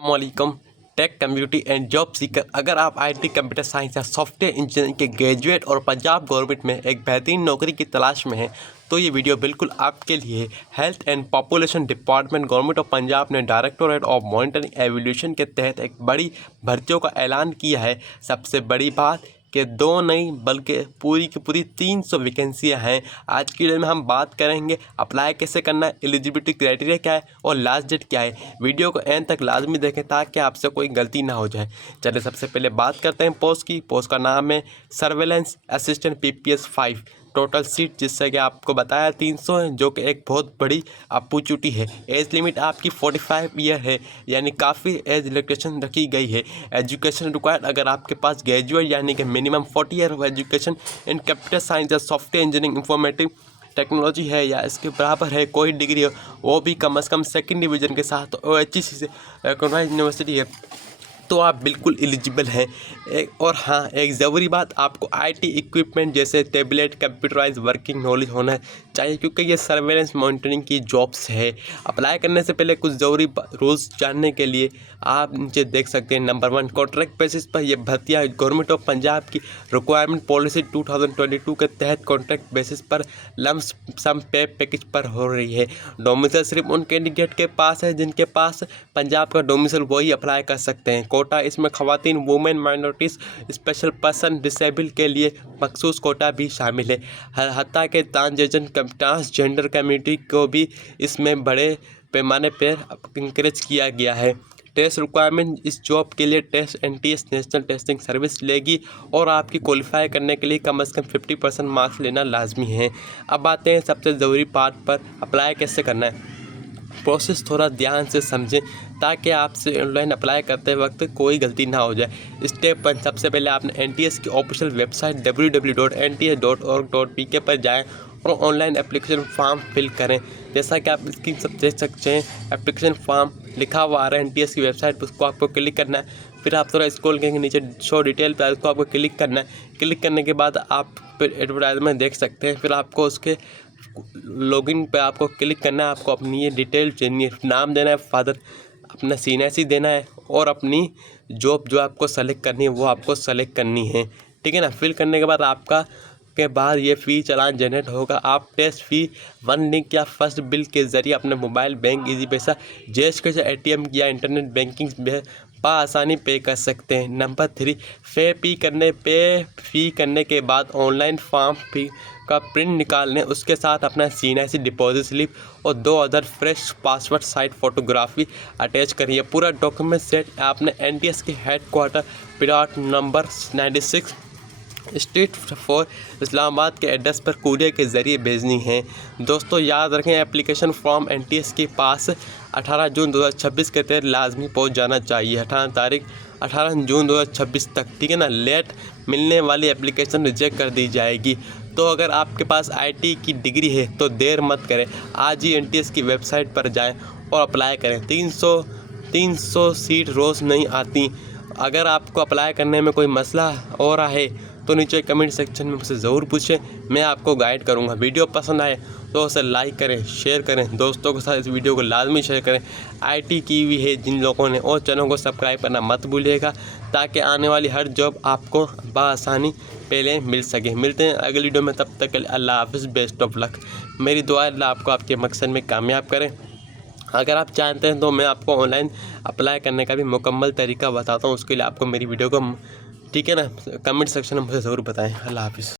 अस्सलामुअलैकुम take community and job seeker. अगर आप आईटी कंप्यूटर साइंस या सॉफ्टवेयर इंजीनियरिंग के ग्रेजुएट और पंजाब गवर्नमेंट में एक बेहतरीन नौकरी की तलाश में हैं तो ये वीडियो बिल्कुल आपके लिए है। Health and population department government of Punjab ने डायरेक्टोरेट ऑफ मॉनिटरिंग एवोल्यूशन के तहत एक बड़ी भर्तियों का ऐलान किया है। सबसे बड़ी बात कि 2 नहीं बल्कि पूरी की पूरी 300 वैकेंसियाँ हैं। आज की वीडियो में हम बात करेंगे अप्लाई कैसे करना है, एलिजिबिलिटी क्राइटेरिया क्या है और लास्ट डेट क्या है। वीडियो को एंड तक लाजमी देखें ताकि आपसे कोई गलती ना हो जाए। चलिए सबसे पहले बात करते हैं पोस्ट की। पोस्ट का नाम है surveillance assistant PPS 5। Total seat जिससे कि आपको बताया 300 है, जो कि एक बहुत बड़ी अपॉर्चुनिटी है। एज लिमिट आपकी 45 ईयर है, यानी काफ़ी एज रिलैक्सेशन रखी गई है। एजुकेशन रिक्वायर्ड अगर आपके पास ग्रेजुएट यानी कि minimum 40 year of education in computer science या सॉफ्टवेयर इंजीनियरिंग इंफॉर्मेटिव टेक्नोलॉजी है या इसके बराबर है कोई डिग्री हो, वो भी कम से कम सेकंड डिवीज़न के साथ OHEC से रिकॉग्नाइज्ड यूनिवर्सिटी है, तो आप बिल्कुल एलिजिबल हैं। और हाँ, एक ज़रूरी बात, आपको IT इक्विपमेंट जैसे टैबलेट कंप्यूटराइज वर्किंग नॉलेज होना चाहिए क्योंकि ये सर्वेलेंस मॉनिटरिंग की जॉब्स है। अप्लाई करने से पहले कुछ ज़रूरी रूल्स जानने के लिए आप नीचे देख सकते हैं। नंबर 1, कॉन्ट्रैक्ट बेसिस पर ये भर्तियाँ गवर्नमेंट ऑफ पंजाब की रिक्वायरमेंट पॉलिसी 2022 के तहत कॉन्ट्रैक्ट बेसिस पर लम्प सम पे पैकेज पर हो रही है। डोमिसाइल सिर्फ उन कैंडिडेट के पास है जिनके पास पंजाब का डोमिसाइल, वही अप्लाई कर सकते हैं। कोटा इसमें खवातीन, women, minorities, special person, disable के लिए मखसूस कोटा भी शामिल है। हत्ता के ट्रांसजेंडर कम्युनिटी को भी इसमें बड़े पैमाने पर इंकरेज किया गया है। टेस्ट रिक्वायरमेंट इस जॉब के लिए test NTS national testing service लेगी और आपकी क्वालिफाई करने के लिए कम से कम 50% मार्क्स लेना लाजमी है। अब आते हैं सबसे ज़रूरी पार्ट पर, अप्लाई कैसे करना है। प्रोसेस थोड़ा ध्यान से समझें ताकि आपसे ऑनलाइन अप्लाई करते वक्त कोई गलती ना हो जाए। स्टेप 1, सबसे पहले आपने NTS की ऑफिशियल वेबसाइट www.nts.org.pk पर जाएं और ऑनलाइन एप्लीकेशन फॉर्म फिल करें। जैसा कि आप स्क्रीन सब देख सकते हैं, एप्लीकेशन फॉर्म लिखा हुआ आ रहा है NTS की वेबसाइट पर, उसको आपको क्लिक करना है। फिर आप थोड़ा स्क्रॉल करेंगे नीचे शो डिटेल पर, उसको आपको क्लिक करना है। क्लिक करने के बाद आप फिर एडवर्टाइजमेंट देख सकते हैं। फिर आपको उसके लॉगिन पे आपको क्लिक करना है। आपको अपनी ये डिटेल चाहिए, नाम देना है, फादर अपना CNC देना है और अपनी जॉब जो आपको सेलेक्ट करनी है वो आपको सेलेक्ट करनी है, ठीक है ना। फिल करने के बाद आपका के बाद ये फ़ी चालान जनरेट होगा। आप टेस्ट फ़ी 1 लिंक या फर्स्ट बिल के ज़रिए अपने मोबाइल बैंक, इजी पैसा, जेस के ATM या इंटरनेट बैंकिंग में आसानी पे कर सकते हैं। नंबर 3, फ़ी करने के बाद ऑनलाइन फॉर्म फी का प्रिंट निकाल लें। उसके साथ अपना CNC डिपॉजिट स्लिप और 2 other fresh password size photography attach करिए। पूरा डॉक्यूमेंट सेट आपने NTS के headquarter plot number 96 street 4 Islamabad के एड्रेस पर कूरियर के ज़रिए भेजनी है। दोस्तों याद रखें, एप्लीकेशन फॉर्म NTS के पास 18 जून 2026 के तहत लाजमी पहुंच जाना चाहिए। 18 जून 2026 तक, ठीक है ना। लेट मिलने वाली एप्लीकेशन रिजेक्ट कर दी जाएगी। तो अगर आपके पास IT की डिग्री है तो देर मत करें, आज ही NTS की वेबसाइट पर जाएं और अप्लाई करें। 300 सीट रोज़ नहीं आती। अगर आपको अप्लाई करने में कोई मसला हो रहा है तो नीचे कमेंट सेक्शन में मुझसे ज़रूर पूछें, मैं आपको गाइड करूंगा। वीडियो पसंद आए तो उसे लाइक करें, शेयर करें, दोस्तों के साथ इस वीडियो को लाजमी शेयर करें। IT की हुई है जिन लोगों ने, और चैनल को सब्सक्राइब करना मत भूलिएगा ताकि आने वाली हर जॉब आपको बआसानी पहले मिल सके। मिलते हैं अगली वीडियो में, तब तक के लिए अल्लाह हाफ़िज़, बेस्ट ऑफ लक। मेरी दुआ है अल्लाह आपको आपके मकसद में कामयाब करें। अगर आप चाहते हैं तो मैं आपको ऑनलाइन अप्लाई करने का भी मुकम्मल तरीका बताता हूँ, उसके लिए आपको मेरी वीडियो को, ठीक है ना, कमेंट सेक्शन में मुझे ज़रूर बताएं। अल्लाह हाफ़िज़।